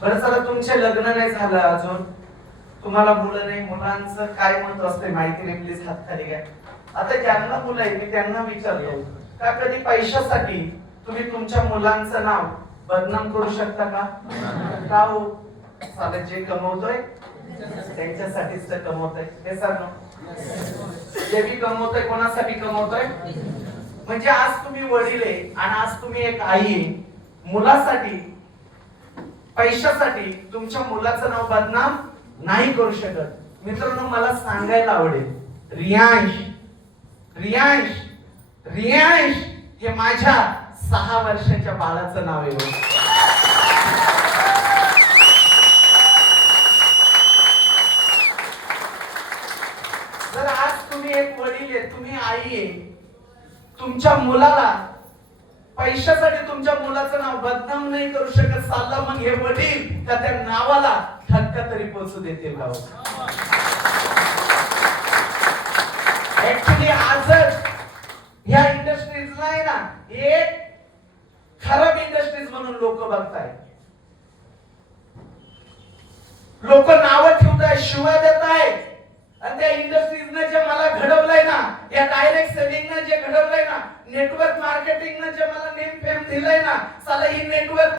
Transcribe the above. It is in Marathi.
बरं चला, तुमचे लग्न नाही झालं अजून, तुम्हाला मुलं नाही, मुलांचं काय मत असते माहिती नाही, प्लीज हात खाली घ्या. आता ज्यांना मुलं आहे मी त्यांना विचारतो का कधी पैशासाठी तुम्ही तुमच्या मुलांचं नाव बदनाम करू शकता का? का हो? साला जे कमवतोय त्यांच्यासाठीच तर कमवतोय, हे सांग. जे बी कमवतोय कोणासाठी कमवतोय? म्हणजे आज तुम्ही वडील आहे आणि आज तुम्ही एक आई आहे, मुलासाठी पैशासाठी तुमच्या मुलाचं नाव बदनाम नाही करू शकत. मित्रांनो, मला सांगायला आवडेल, रियांश रियांश रियांश हे माझ्या 6 वर्षाच्या बाळाचं नाव आहे. जर आज तुम्ही एक वडील आहे, तुम्ही आई आहे, तुमच्या मुलाला पैशासाठी तुमच्या मुलाचं नाव बदनाम नाही करू शकत साला, मग हे वडील त्या नावाला धक्का तरी पोचू देतील का? ऍक्च्युली आजच ह्या इंडस्ट्रीजला आहे ना, एक खराब इंडस्ट्रीज म्हणून लोक बघताय, लोक नाव ठेवताय, शिवाय देताय. आणि त्या इंडस्ट्रीजने जे मला घडवलंय ना, या डायरेक्ट सेलिंगने जे घडवलंय ना, नेटवर्क मार्केटिंगने जे मला नेम फेम दिलंय ना, साला ही नेटवर्क